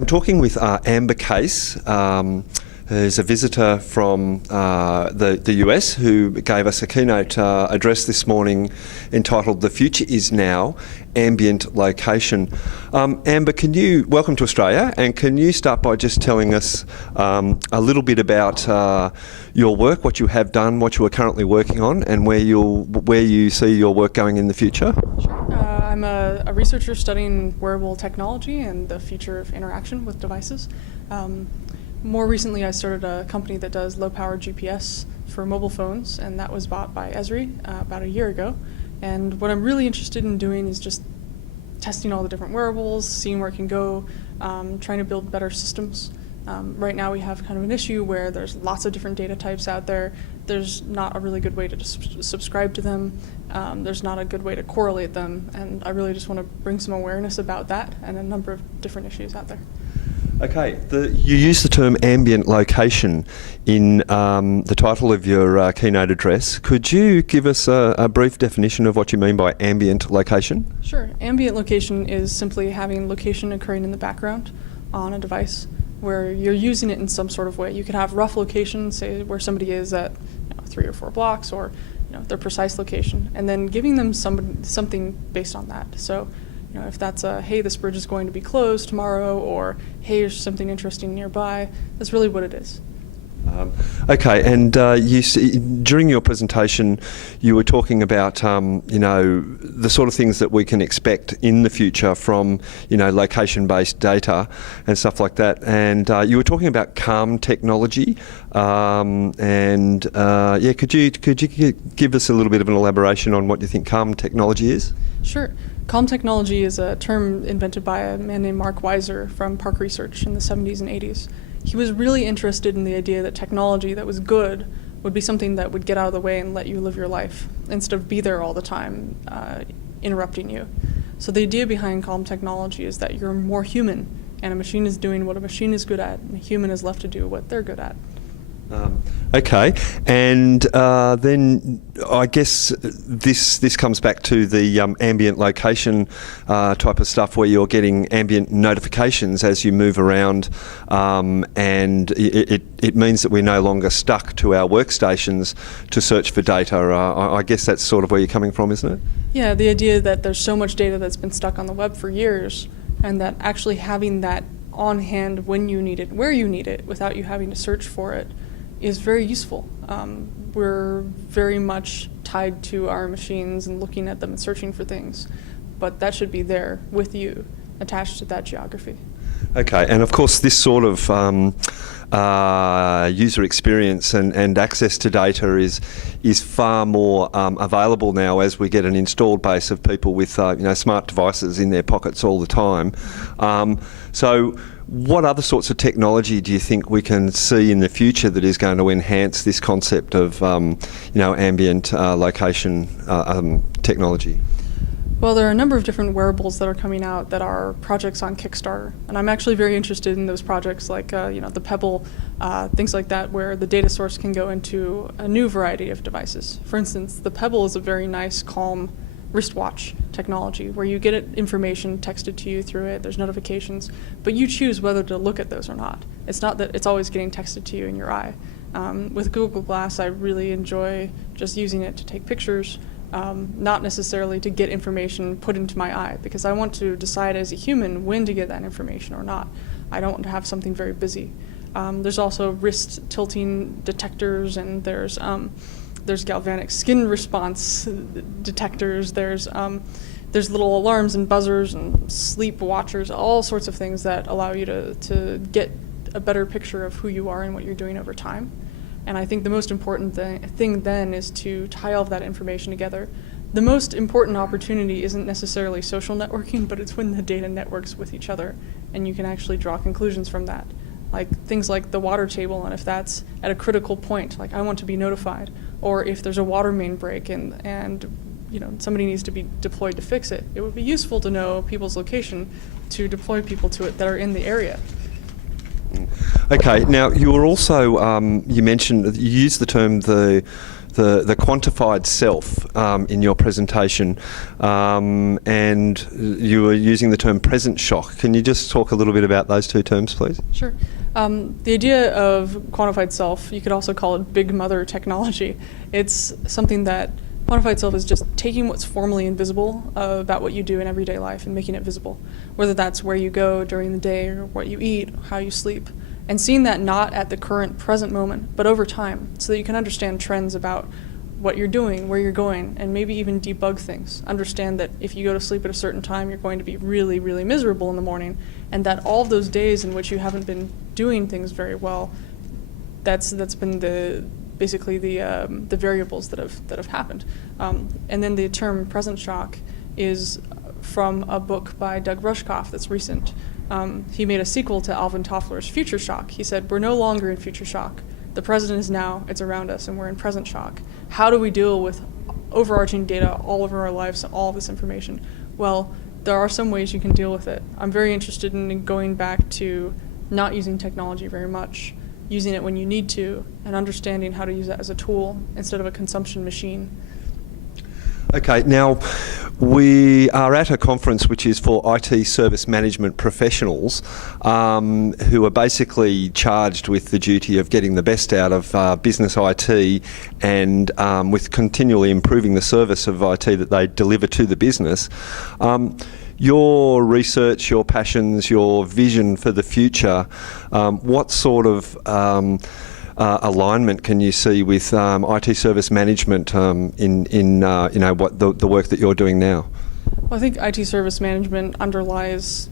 I'm talking with Amber Case, who's a visitor from the US, who gave us a keynote address this morning entitled "The Future Is Now, Ambient Location." Amber, welcome to Australia, and can you start by just telling us a little bit about your work, what you have done, what you are currently working on, and where you see your work going in the future? Sure. I'm a researcher studying wearable technology and the future of interaction with devices. More recently, I started a company that does low-power GPS for mobile phones, and that was bought by Esri about a year ago. And what I'm really interested in doing is just testing all the different wearables, seeing where it can go, trying to build better systems. Right now we have kind of an issue where there's lots of different data types out there. There's not a really good way to subscribe to them. There's not a good way to correlate them, and I really just want to bring some awareness about that and a number of different issues out there. Okay, you use the term ambient location in the title of your keynote address. Could you give us a brief definition of what you mean by ambient location? Sure. Ambient location is simply having location occurring in the background on a device where you're using it in some sort of way. You could have rough location, say where somebody is at 3 or 4 blocks, or their precise location, and then giving them something based on that. So if that's hey, this bridge is going to be closed tomorrow, or hey, there's something interesting nearby, that's really what it is. Okay, and during your presentation, you were talking about the sort of things that we can expect in the future from location-based data and stuff like that. And you were talking about calm technology, could you give us a little bit of an elaboration on what you think calm technology is? Sure. Calm technology is a term invented by a man named Mark Weiser from Park Research in the 70s and 80s. He was really interested in the idea that technology that was good would be something that would get out of the way and let you live your life, instead of be there all the time, interrupting you. So the idea behind calm technology is that you're more human, and a machine is doing what a machine is good at, and a human is left to do what they're good at. Okay, and then I guess this comes back to the ambient location type of stuff, where you're getting ambient notifications as you move around, and it means that we're no longer stuck to our workstations to search for data. I guess that's sort of where you're coming from, isn't it? Yeah, the idea that there's so much data that's been stuck on the web for years, and that actually having that on hand when you need it, where you need it, without you having to search for it, is very useful. We're very much tied to our machines and looking at them and searching for things, but that should be there with you, attached to that geography. Okay, and of course this sort of user experience and access to data is far more available now as we get an installed base of people with smart devices in their pockets all the time. So what other sorts of technology do you think we can see in the future that is going to enhance this concept of ambient location technology? Well, there are a number of different wearables that are coming out that are projects on Kickstarter, and I'm actually very interested in those projects, like the Pebble, things like that, where the data source can go into a new variety of devices. For instance, the Pebble is a very nice, calm wristwatch technology where you get information texted to you through it, there's notifications, but you choose whether to look at those or not. It's not that it's always getting texted to you in your eye. With Google Glass, I really enjoy just using it to take pictures, not necessarily to get information put into my eye, because I want to decide as a human when to get that information or not. I don't want to have something very busy. There's also wrist tilting detectors, and there's galvanic skin response detectors, there's little alarms and buzzers and sleep watchers, all sorts of things that allow you to get a better picture of who you are and what you're doing over time. And I think the most important thing then is to tie all of that information together. The most important opportunity isn't necessarily social networking, but it's when the data networks with each other and you can actually draw conclusions from that. Like things like the water table, and if that's at a critical point, like I want to be notified, or if there's a water main break and somebody needs to be deployed to fix it, it would be useful to know people's location to deploy people to it that are in the area. Okay, now you were also, you mentioned, you used the term the quantified self in your presentation, and you were using the term present shock. Can you just talk a little bit about those two terms, please? Sure. The idea of quantified self, you could also call it big mother technology. It's something that quantified self is just taking what's formally invisible about what you do in everyday life and making it visible, whether that's where you go during the day or what you eat, how you sleep, and seeing that not at the current present moment, but over time, so that you can understand trends about what you're doing, where you're going, and maybe even debug things. Understand that if you go to sleep at a certain time, you're going to be really, really miserable in the morning, and that all of those days in which you haven't been doing things very well, that's been basically the variables that have happened. And then the term present shock is from a book by Doug Rushkoff that's recent. He made a sequel to Alvin Toffler's Future Shock. He said, we're no longer in future shock. The present is now, it's around us, and we're in present shock. How do we deal with overarching data all over our lives, all of this information? Well, there are some ways you can deal with it. I'm very interested in going back to not using technology very much, using it when you need to, and understanding how to use it as a tool instead of a consumption machine. Okay, now we are at a conference which is for IT service management professionals who are basically charged with the duty of getting the best out of business IT and with continually improving the service of IT that they deliver to the business. Your research, your passions, your vision for the future, what sort of alignment can you see with IT service management in what the work that you're doing now? Well, I think IT service management underlies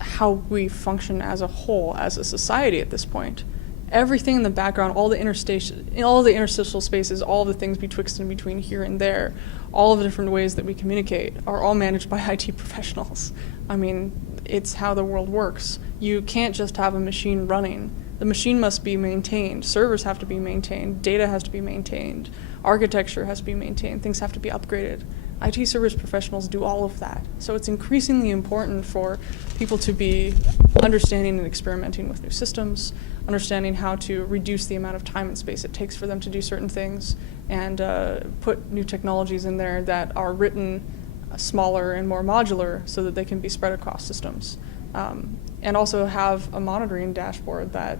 how we function as a whole, as a society at this point. Everything in the background, all the interstitial spaces, all the things betwixt and between here and there, all of the different ways that we communicate are all managed by IT professionals. I mean, it's how the world works. You can't just have a machine running. The machine must be maintained, servers have to be maintained, data has to be maintained, architecture has to be maintained, things have to be upgraded. IT service professionals do all of that. So it's increasingly important for people to be understanding and experimenting with new systems, understanding how to reduce the amount of time and space it takes for them to do certain things, and put new technologies in there that are written smaller and more modular so that they can be spread across systems. And also have a monitoring dashboard that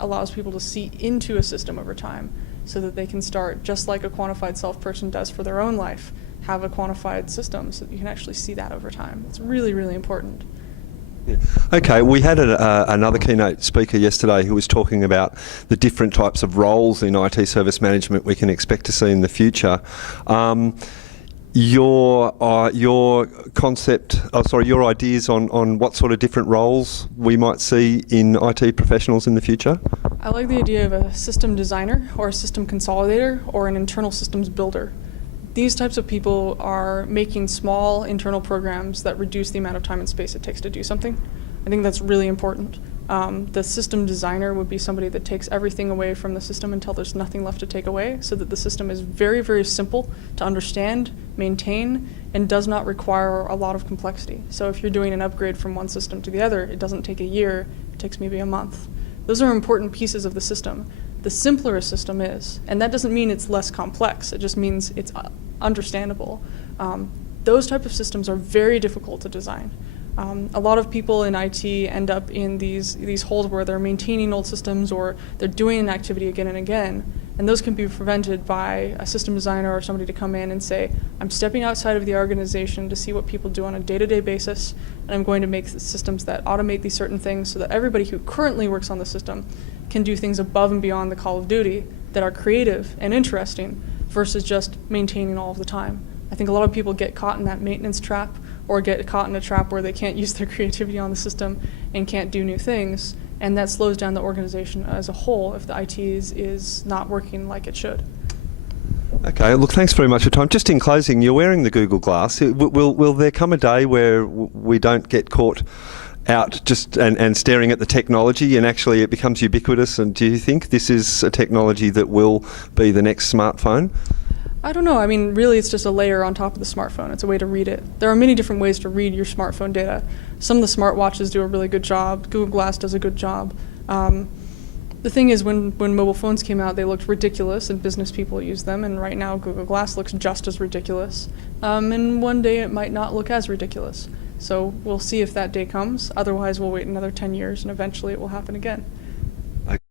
allows people to see into a system over time so that they can start, just like a quantified self person does for their own life, have a quantified system so that you can actually see that over time. It's really, really important. Yeah. Okay, we had another keynote speaker yesterday who was talking about the different types of roles in IT service management we can expect to see in the future. Your concept, your ideas on what sort of different roles we might see in IT professionals in the future? I like the idea of a system designer or a system consolidator or an internal systems builder. These types of people are making small internal programs that reduce the amount of time and space it takes to do something. I think that's really important. The system designer would be somebody that takes everything away from the system until there's nothing left to take away, so that the system is very, very simple to understand, maintain, and does not require a lot of complexity. So if you're doing an upgrade from one system to the other, it doesn't take a year, it takes maybe a month. Those are important pieces of the system. The simpler a system is, and that doesn't mean it's less complex, it just means it's understandable. Those type of systems are very difficult to design. A lot of people in IT end up in these holes where they're maintaining old systems or they're doing an activity again and again, and those can be prevented by a system designer or somebody to come in and say, I'm stepping outside of the organization to see what people do on a day-to-day basis, and I'm going to make systems that automate these certain things so that everybody who currently works on the system can do things above and beyond the call of duty that are creative and interesting versus just maintaining all of the time. I think a lot of people get caught in that maintenance trap or get caught in a trap where they can't use their creativity on the system and can't do new things, and that slows down the organization as a whole if the IT is not working like it should. Okay, look, thanks very much for your time. Just in closing, you're wearing the Google Glass. Will there come a day where we don't get caught out just and staring at the technology and actually it becomes ubiquitous? And do you think this is a technology that will be the next smartphone? I don't know. I mean, really, it's just a layer on top of the smartphone. It's a way to read it. There are many different ways to read your smartphone data. Some of the smartwatches do a really good job. Google Glass does a good job. The thing is, when mobile phones came out, they looked ridiculous and business people use them, and right now Google Glass looks just as ridiculous. And one day it might not look as ridiculous. So we'll see if that day comes. Otherwise, we'll wait another 10 years and eventually it will happen again.